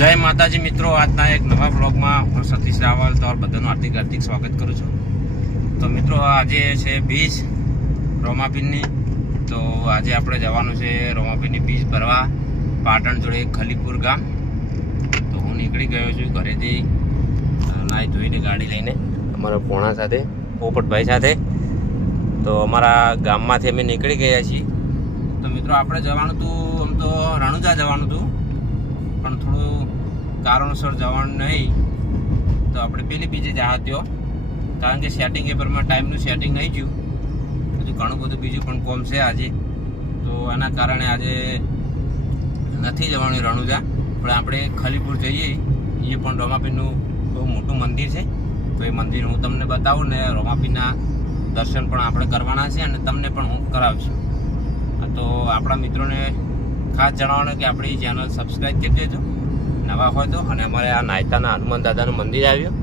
જય માતાજી મિત્રો, આજના એક નવા બ્લોગમાં હું સતીશ રાવલ તો બધાનું હાર્દિક હાર્દિક સ્વાગત કરું છું. તો મિત્રો, આજે છે બીચ રોમાપીનની. તો આજે આપણે જવાનું છે રોમાપીનની બીચ ભરવા પાટણ જોડે ખલીપુર ગામ. તો હું નીકળી ગયો છું ઘરેથી નાહી ધોઈને ગાડી લઈને અમારા પોણા સાથે, પોપટભાઈ સાથે. તો અમારા ગામમાંથી અમે નીકળી ગયા છીએ. તો મિત્રો, આપણે જવાનું હતું આમ તો રણુજા જવાનું હતું કારણસર જવાનું નહીં, તો આપણે પેલી બીજે જવા ત્યો કારણ કે સેટિંગ એ ટાઈમનું સેટિંગ નહીં થયું. હજુ ઘણું બધું બીજું પણ કોમ છે આજે. તો એના કારણે આજે નથી જવાનું રણુજા. પણ આપણે ખલીપુર જઈએ, એ પણ રોમાપીનું બહુ મોટું મંદિર છે. તો એ મંદિર હું તમને બતાવું ને રોમાપીના દર્શન પણ આપણે કરવાના છે અને તમને પણ હું કરાવશું. તો આપણા મિત્રોને ખાસ જણાવવાનું કે આપણી ચેનલ સબસ્ક્રાઈબ કરી દેજો. નવા હોય તો. અને અમારે આ નાયતાના હનુમાન દાદાનું મંદિર આવ્યું.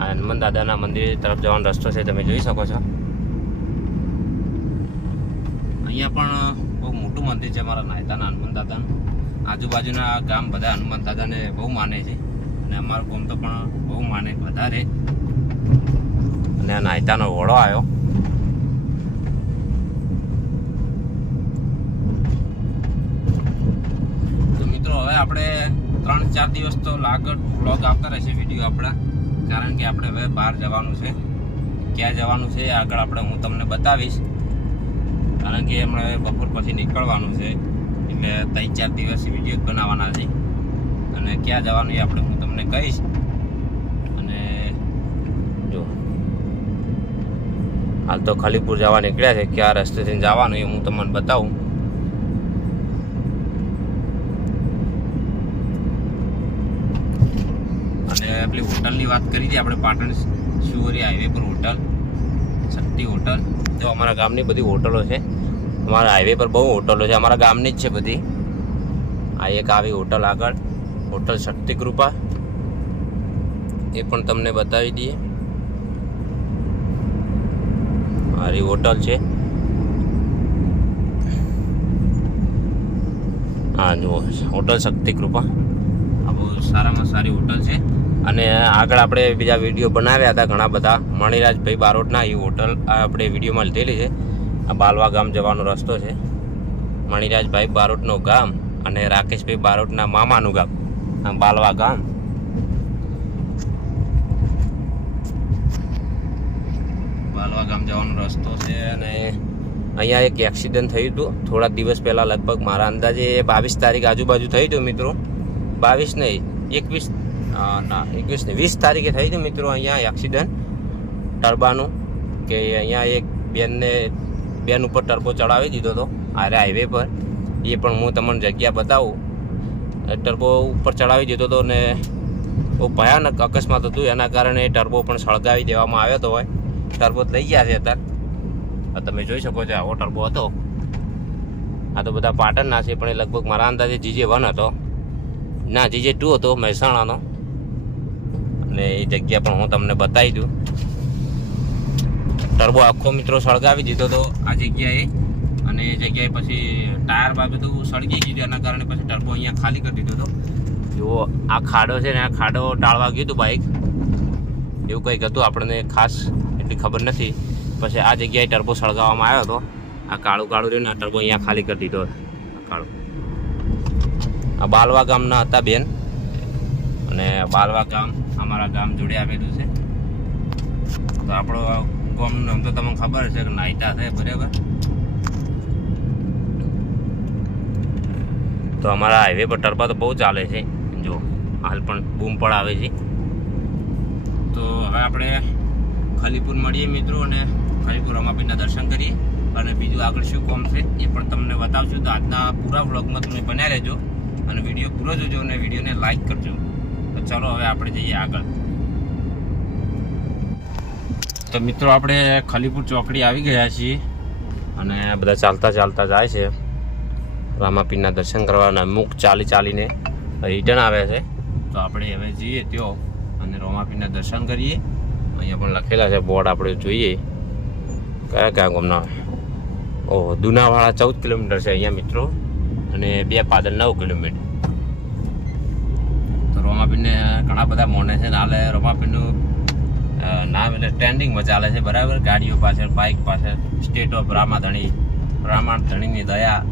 આ હનુમાન દાદાના મંદિર તરફ જવાનો રસ્તો છે, તમે જોઈ શકો છો. અહીંયા પણ બહુ મોટું મંદિર છે અમારા નાયતાના હનુમાન દાદાનું. આજુબાજુના ગામ બધા હનુમાન દાદાને બહુ માને છે. અને અમારું ગામ તો પણ બહુ માને વધારે. અને આ નાયતાનો વડો આવ્યો. તો મિત્રો, હવે આપણે ત્રણ ચાર દિવસ તો લાગત બ્લોગ આવતા રહેશે વીડિયો આપણા. કારણ કે આપણે હવે બહાર જવાનું છે. ક્યાં જવાનું છે આગળ આપણે હું તમને બતાવીશ. કારણ કે હમણાં બપોર પછી નીકળવાનું છે. એટલે ત્રણ ચાર દિવસ વીડિયો બનાવવાના છે. અને ક્યાં જવાનું એ આપણે હું તમને કહીશ. અને જો. હાલ તો ખાલીપુર જવા નીકળ્યા છે. ક્યાં રસ્તેથી જવાનું એ હું તમને બતાવું અને પેલી હોટલની વાત કરી હતી, આપણે પાટણ શિવરી હાઈવે પર હોટલ, શક્તિ હોટલ. જો અમારા ગામની બધી હોટલો છે. અમારા હાઈવે પર બહુ હોટલો છે. અમારા ગામની જ છે બધી. આ એક આવી હોટલ આગળ. હોટલ શક્તિ કૃપા. એ પણ તમને બતાવી દઈએ. મારી હોટલ છે. હા, જુઓ. હોટલ શક્તિ કૃપા. આ બહુ સારામાં સારી હોટલ છે. અને આગળ આપણે બીજા વીડિયો બનાવ્યા હતા ઘણા બધા. મણિરાજભાઈ બારોટના એ હોટલ આપણે વિડીયોમાં લીધેલી છે. આ બાલવા ગામ જવાનો રસ્તો છે. મણિરાજભાઈ બારોટનું ગામ અને રાકેશભાઈ બારોટના મામાનું ગામ. બાલવા ગામ. બાલવા ગામ જવાનો રસ્તો છે અને અહીંયા એક એક્સિડન્ટ થયું હતું. થોડા દિવસ પહેલાં લગભગ મારા અંદાજે બાવીસ તારીખ આજુબાજુ થયું હતું મિત્રો. બાવીસ નહીં, એકવીસ ના એકવીસની વીસ તારીખે થઈ હતું મિત્રો અહીંયા એક્સિડન્ટ ટર્બાનું, કે અહીંયા એક બેનને, બેન ઉપર ટર્બો ચડાવી દીધો હતો આરે હાઈવે પર. એ પણ હું તમને જગ્યા બતાવું. ટર્બો ઉપર ચડાવી દીધો હતો ને બહુ ભયાનક અકસ્માત હતું. એના કારણે ટર્બો પણ સળગાવી દેવામાં આવ્યો હતો હોય ટર્બો લઈ ગયા છે અત્યારે. તમે જોઈ શકો છો, આવો ટર્બો હતો. આ તો બધા પાટણના છે, પણ એ લગભગ મારા અંદાજે જીજે વન હતો. ના, જીજે ટુ હતો, મહેસાણાનો. અને એ જગ્યા પણ હું તમને બતાવી દઉં. ટર્બો આખો મિત્રો સળગાવી દીધો હતો આ જગ્યાએ અને એ જગ્યાએ પછી ટાયર બા બધું સળગી ગયું એના કારણે પછી ટર્બો અહીંયા ખાલી કરી દીધો હતો જુઓ, આ ખાડો છે ને, આ ખાડો ટાળવા ગયું હતું બાઇક એવું કંઈક હતું, આપણને ખાસ એટલી ખબર નથી. પછી આ જગ્યાએ ટર્બો સળગાવવામાં આવ્યો હતો. આ કાળું કાળું રહ્યું ને, આ ટર્બો અહીંયા ખાલી કરી દીધો. કાળું. આ બાલવા ગામના હતા બેન. અને બાલવા ગામ, અમારા ગામ જોડે આવેલું છે. તો આપણો ગામનું નામ તો તમને ખબર છે કે નાયતા છે, બરાબર? તો અમારા હાઈવે પર ટર્બા તો બહુ ચાલે છે. જો, હાલ પણ બૂમ પણ આવે છે. તો હવે આપણે ખલીપુર મળીએ મિત્રો અને ખલીપુર રમાપીરના દર્શન કરીએ. અને બીજું આગળ શું કોમ છે એ પણ તમને બતાવશું. તો આજના પૂરા વ્લોગમાં તમે બન્યા રહેજો. અને વીડિયો પૂરો જોજો અને વિડીયોને લાઈક કરજો. તો ચાલો હવે આપણે જઈએ આગળ. તો મિત્રો, આપણે ખલીપુર ચોકડી આવી ગયા છીએ અને બધા ચાલતા ચાલતા જાય છે. રામાપીરના દર્શન કરવાના, અમુક ચાલી ચાલીને રિટર્ન આવે છે. તો આપણે હવે જઈએ ત્યાં અને રોમાપીરના દર્શન કરીએ. અહીંયા પણ લખેલા છે, બોર્ડ આપણે જોઈએ. કયા કયા ગામના? ઓહો દુનાવાળા ચૌદ કિલોમીટર છે અહીંયા મિત્રો. અને બે પાદર નવ કિલોમીટર. ઘણા બધા મોને છે. હાલે રમાપીનું અ, નામ એટલે ટ્રેન્ડિંગમાં ચાલે છે. બરાબર? ગાડીઓ પાછળ બાઇક પાછળ. સ્ટેટ ઓફ રામાધણી રામાધણીની દયા.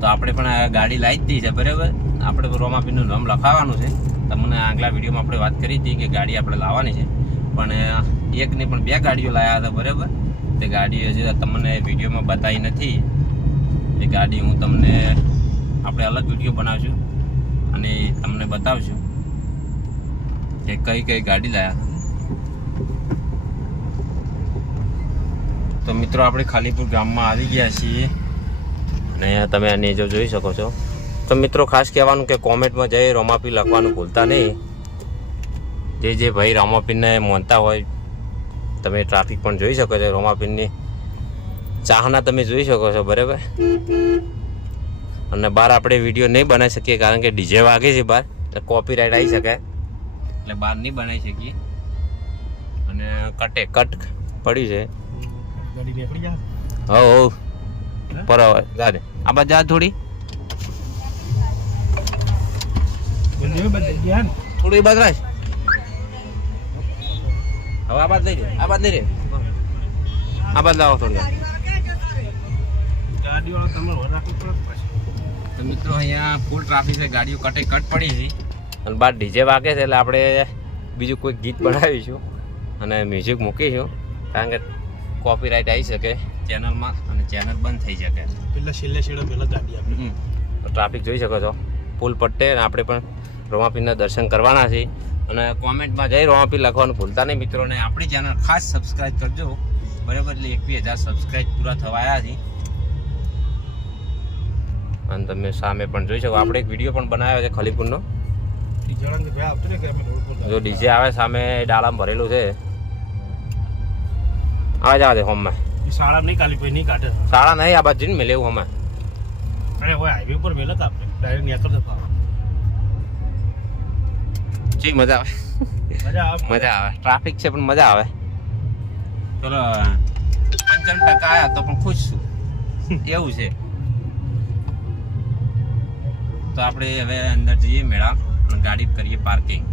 તો આપણે પણ આ ગાડી લાવી જ છે બરાબર? આપણે પણ રોમાપીનું નામ લખાવવાનું છે. તમને આગલા વિડીયોમાં આપણે વાત કરી હતી કે ગાડી આપણે લાવવાની છે. પણ એક નહીં પણ બે ગાડીઓ લાવ્યા હતા બરાબર? તે ગાડીઓ જે તમને વિડીયોમાં બતાવી નથી. એ ગાડી હું તમને આપણે અલગ વીડિયો બનાવશું અને તમને બતાવશું. કે કઈ કઈ ગાડી લાયા તો મિત્રો, આપણે ખાલીપુર ગામમાં આવી ગયા છીએ. અને અહીંયા તમે આની જો જોઈ શકો છો. તો મિત્રો, ખાસ કહેવાનું કે કોમેન્ટમાં જઈ રોમાપી લખવાનું ભૂલતા નહીં. જે જે ભાઈ રોમાપીને માનતા હોય, તમે ટ્રાફિક પણ જોઈ શકો છો રોમાપીનની ચાહના તમે જોઈ શકો છો, બરાબર? અને બહાર આપણે વીડિયો નહીં બનાવી શકીએ, કારણ કે ડીજે વાગે છે બહાર કોપીરાઇટ આવી શકે. એટલે બહાર નહીં બનાવી શકીએ. અને કટે કટ પડી છે ગાડી નીકળી જા હવ હવ. પર જાને આ બાજુ જા થોડી. થોડી રાખ. હવે આ બાજુ લઈ રે આ રે આ બાજુ લાવો થોડી. ગાડી વાળા તમારે રાખવું પડે તો મિત્રો અહીંયા ફૂલ ટ્રાફિક છે ગાડીઓ કટે કટ પડી છે. અને બાર ડીજે વાગે છે એટલે આપણે બીજું કોઈ ગીત બનાવીશું અને મ્યુઝિક મૂકીશું. કારણ કે કોપીરાઇટ આવી શકે ચેનલમાં અને ચેનલ બંધ થઈ શકે. પેલા છેલ્લે છેડે પહેલાં ગાડી આપણે ટ્રાફિક જોઈ શકો છો. પુલ પટ્ટે અને આપણે પણ રોમાપીરના દર્શન કરવાના છે અને કોમેન્ટમાં જઈ રોમાપી લખવાનું ભૂલતા નહીં મિત્રોને આપણી ચેનલ ખાસ સબસ્ક્રાઈબ કરજો. બરાબર એટલે એકવીસ હજાર સબસ્ક્રાઈબ પૂરા થવા આવ્યા છે. અને તમે સામે પણ જોઈ શકો. આપણે એક વીડિયો પણ બનાવ્યો છે ખલીપુરનો. જો ડીજે આવે સામે ડાલામ ભરેલું છે. આવે જવા દે હોમમાં. શાળા નહીં કાલી ભાઈ નહીં કાઢે. શાળા નહીં આ બાજુ મેલે હોમે હોમાં અરે હોય હાઈવે પર મેલે કાપે ડાયરેક્ટ નીકળ દફા ચી મજા આવે. મજા આવે. મજા આવે. ટ્રાફિક છે પણ મજા આવે. ચલો પંચાવન ટકા આવ્યા તો પણ ખુશ છું. એવું છે. તો આપણે હવે અંદર જઈએ મેળા. અને ગાડી કરીએ પાર્કિંગ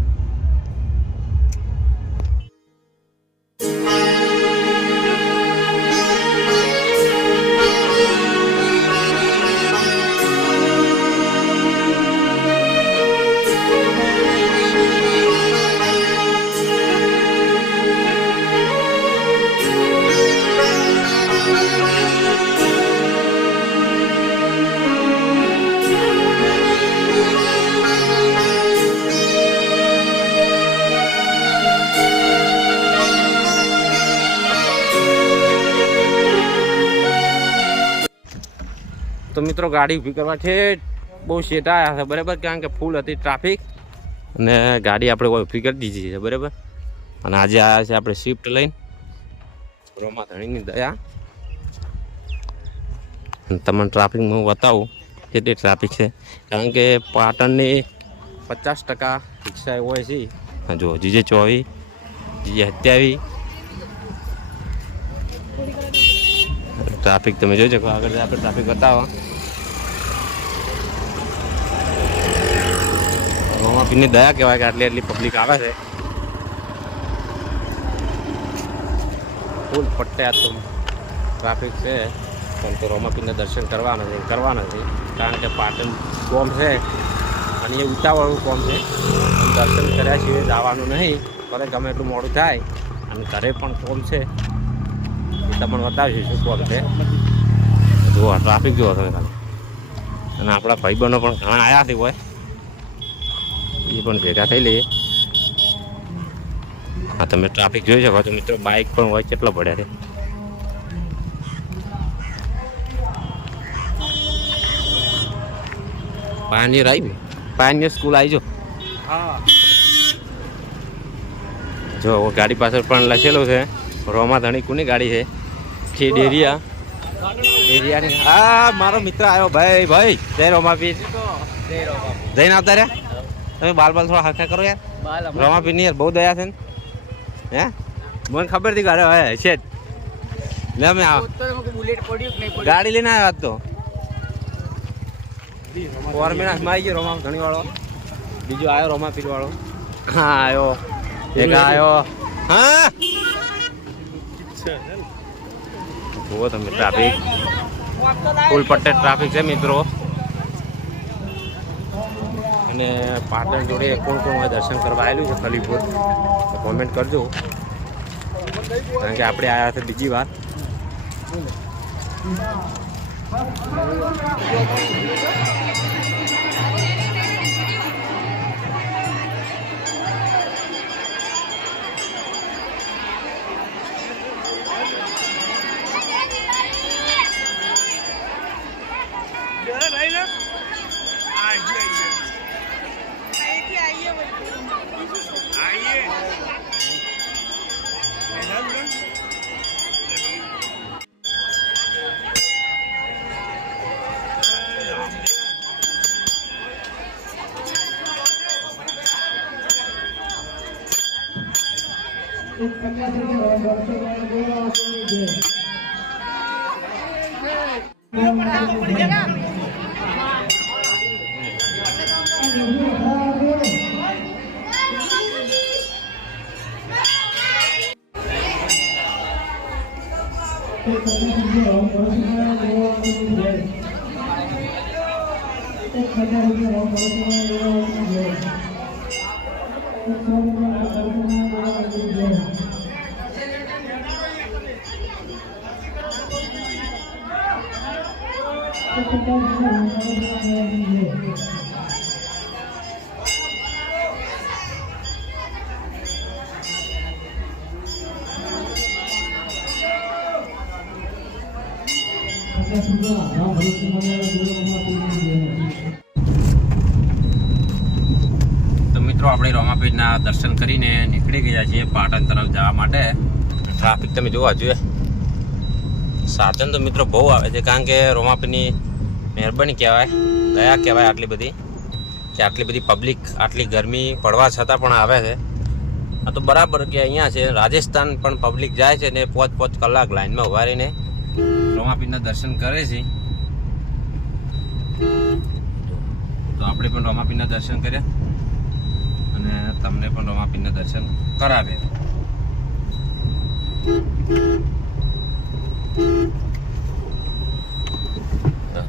મિત્રો ગાડી ઊભી કરવા છે. બહુ શેટા આવ્યા છે, બરાબર? કારણ કે ફૂલ હતી ટ્રાફિક અને ગાડી આપણે કોઈ ઊભી કરી દીધી છે, બરાબર? અને આજે આવ્યા છે આપણે શિફ્ટ લઈને. રોમા ધણીની દયા. અને તમને ટ્રાફિક હું બતાવું કેટલી ટ્રાફિક છે. કારણ કે પાટણની પચાસ ટકા રિક્ષા હોય છે. આ જો, જીજે ચોવીસ, જીજે સત્યાવીસ. ટ્રાફિક તમે જોઈ શકો આગળ આપણે ટ્રાફિક બતાવો રોમાપીની દયા કહેવાય કે આટલી આટલી પબ્લિક આવે છે. ફૂલ પટ્ટે તો ટ્રાફિક છે. પણ તો રોમાપીને દર્શન કરવાના છે કરવા છે. કારણ કે પાટણ કોમ છે અને એ ઉતાવળું કોમ છે. દર્શન કર્યા સિવાય જવાનું નહીં ભલે ગમે એટલું મોડું થાય અને ઘરે પણ કોમ છે. એ તમને બતાવીશું શું કોમ છે. જુઓ ટ્રાફિક જુઓ તમે ખાલી. અને આપણા ભાઈબંધો પણ ઘણા આવ્યા હોય એ પણ ભેગા થઈ લઈએ. હા તમે ટ્રાફિક જોઈ શકો છો મિત્રો બાઇક પણ હોય કેટલો પડ્યા છે. પાયનિયર આવી? પાયનિયર સ્કૂલ આવી જો. હા. જો ગાડી પાછળ પણ લખેલું છે. રોમા ધણી કોની ગાડી છે? કે ડેરિયા. ડેરિયાની. હા મારો મિત્ર આવ્યો. ભાઈ ભાઈ જય રોમાપીર. જઈને આવતા રહ્યા? તમે બાલ બાલ થોડા હરખા કરો યાર. રોમાપીરની યાર બહુ દયા છે ને. હે? મને ખબર હતી ગાડી હવે છે જ લે અમે ગાડી લઈને આવ્યા તો. ફોર મિનિટ આવી ગયો રોમા ધણી વાળો બીજો આવ્યો રોમા પીર વાળો હા આવ્યો એક આવ્યો હા? જુઓ તમે ટ્રાફિક ફૂલ પટ્ટે ટ્રાફિક છે મિત્રો. અને પાટણ જોડે કોણ કોણ દર્શન કરવા આવેલું છે, ખલીપુર. કોમેન્ટ કરજો. કારણ કે આપણે આવ્યા છે બીજી વાર. તો મિત્રો, આપણે રોમાપીરના દર્શન કરીને નીકળી ગયા છીએ પાટણ તરફ જવા માટે. ટ્રાફિક તમે જોવા જોઈએ. સાધન તો મિત્રો બહુ આવે છે, કારણ કે રોમાપીની મહેરબાની કહેવાય. દયા કહેવાય આટલી બધી, કે આટલી બધી પબ્લિક આટલી ગરમી પડવા છતાં પણ આવે છે. આ તો બરાબર કે અહીંયા છે, રાજસ્થાન પણ પબ્લિક જાય છે ને પોચ પોચ કલાક લાઈનમાં ઊભા રહીને રોમાપીરના દર્શન કરે છે. તો આપણે પણ રોમાપીરના દર્શન કર્યા અને તમને પણ રોમાપીરના દર્શન કરાવે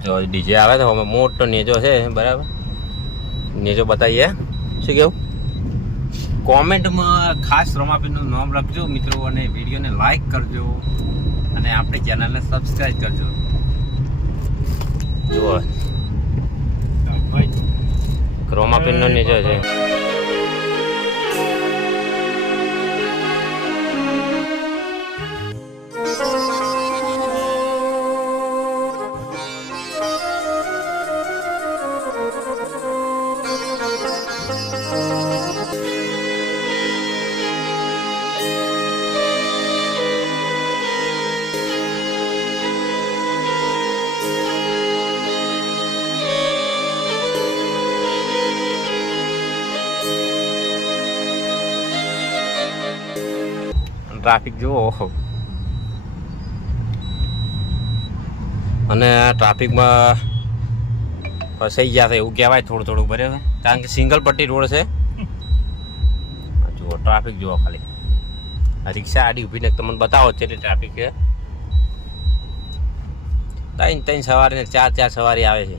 જો ડીજે આવે તો અમે મોટો નેજો છે બરાબર? નેજો બતાવીએ. શું કેવું? કોમેન્ટમાં ખાસ રમાપીનું નામ લખજો મિત્રો અને વિડીયોને લાઈક કરજો અને આપણી ચેનલને સબસ્ક્રાઈબ કરજો. જુઓ. ક્રોમાપિનનો નેજો છે. ટ્રાફિક જુઓ. અને ટ્રાફિકમાં ફસાઈ ગયા છે એવું કહેવાય, થોડું થોડું બરાબર કારણ કે સિંગલ પટ્ટી રોડ છે. જુઓ, ટ્રાફિક જુઓ ખાલી. રિક્ષા આડી ઊભીને તમને બતાવો છે ટ્રાફિક છે. ત્રણ ત્રણ સવારી ને ચાર ચાર સવારી આવે છે.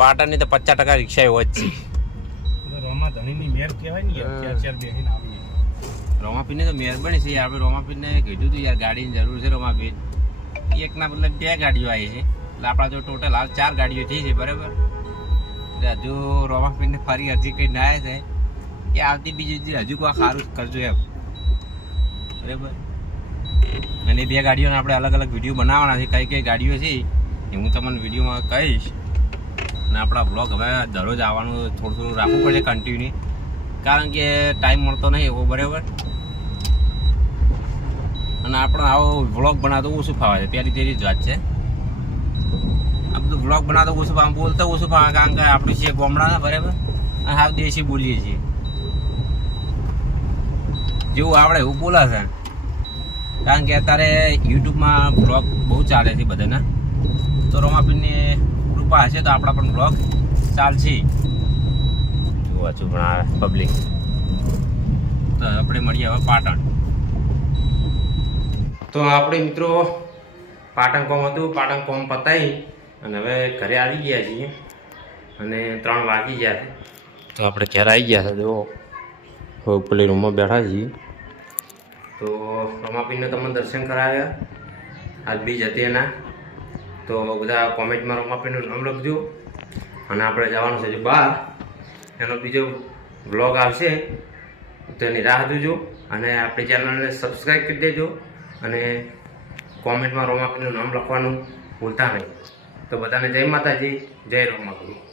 પાટણની તો પચાસ ટકા રિક્ષા હોય જ છે. રમા ધણીની મેર કહેવાય ને ચાર બેહીને આવીએ રોમાપીને તો મહેરબાની છે આપણે રોમાપીને કીધું હતું યાર, ગાડીની જરૂર છે રોમાપી એકના બદલે બે ગાડીઓ આવી છે. એટલે આપણા જો ટોટલ હાલ ચાર ગાડીઓ થઈ છે, બરાબર? એટલે હજુ રોમાપીને ફરી હજી કંઈ ના છે કે આવતી બીજી હજુ કોઈ સારું કરજો એમ. બરાબર? અને બે ગાડીઓને આપણે અલગ અલગ વીડિયો બનાવવાના છે, કઈ કઈ ગાડીઓ છે એ હું તમને વિડીયોમાં કહીશ. અને આપણા બ્લોગ હવે દરરોજ આવવાનું થોડું થોડું રાખવું પડશે કન્ટિન્યુ કારણ કે ટાઈમ મળતો નહીં એવો, બરાબર? અને આપણે આવો વ્લોગ બનાવતો ઓછું ફાવે છે. પહેલી તેરી જ વાત છે. આ બધું વ્લોગ બનાવતો ઓછું ફાવે. બોલતો ઓછું ફાવે કારણ કે આપણે છે ગોમડા બરાબર? અને હાવ દેશી બોલીએ છીએ. જેવું આવડે એવું બોલે છે. કારણ કે અત્યારે યુટ્યુબમાં બ્લોગ બહુ ચાલે છે બધાના. તો રોમાપીનની કૃપા હશે તો આપણા પણ બ્લોગ ચાલશે. જોવા છું પણ આવે પબ્લિક તો આપણે મળીએ હવે પાટણ. તો આપણે મિત્રો પાટણ કોમ હતું પાટણ કોમ પતાવી અને હવે ઘરે આવી ગયા છીએ અને ત્રણ વાગી ગયા છે. તો આપણે ઘરે આવી ગયા છે જો. હવે પેલી રૂમમાં બેઠા છીએ. તો રમાપીને તમને દર્શન કરાવ્યા. આજ બીજ હતી એના. તો બધા કોમેન્ટમાં રમાપીનું નામ લખજો. અને આપણે જવાનું છે જો બહાર એનો બીજો બ્લોગ આવશે. તો એની રાહ જોજો. અને આપણી ચેનલને સબસ્ક્રાઈબ કરી દેજો. અને કોમેન્ટમાં રોમાપીનું નામ લખવાનું ભૂલતા નહીં. તો બધાને જય માતાજી જય રોમાપુરી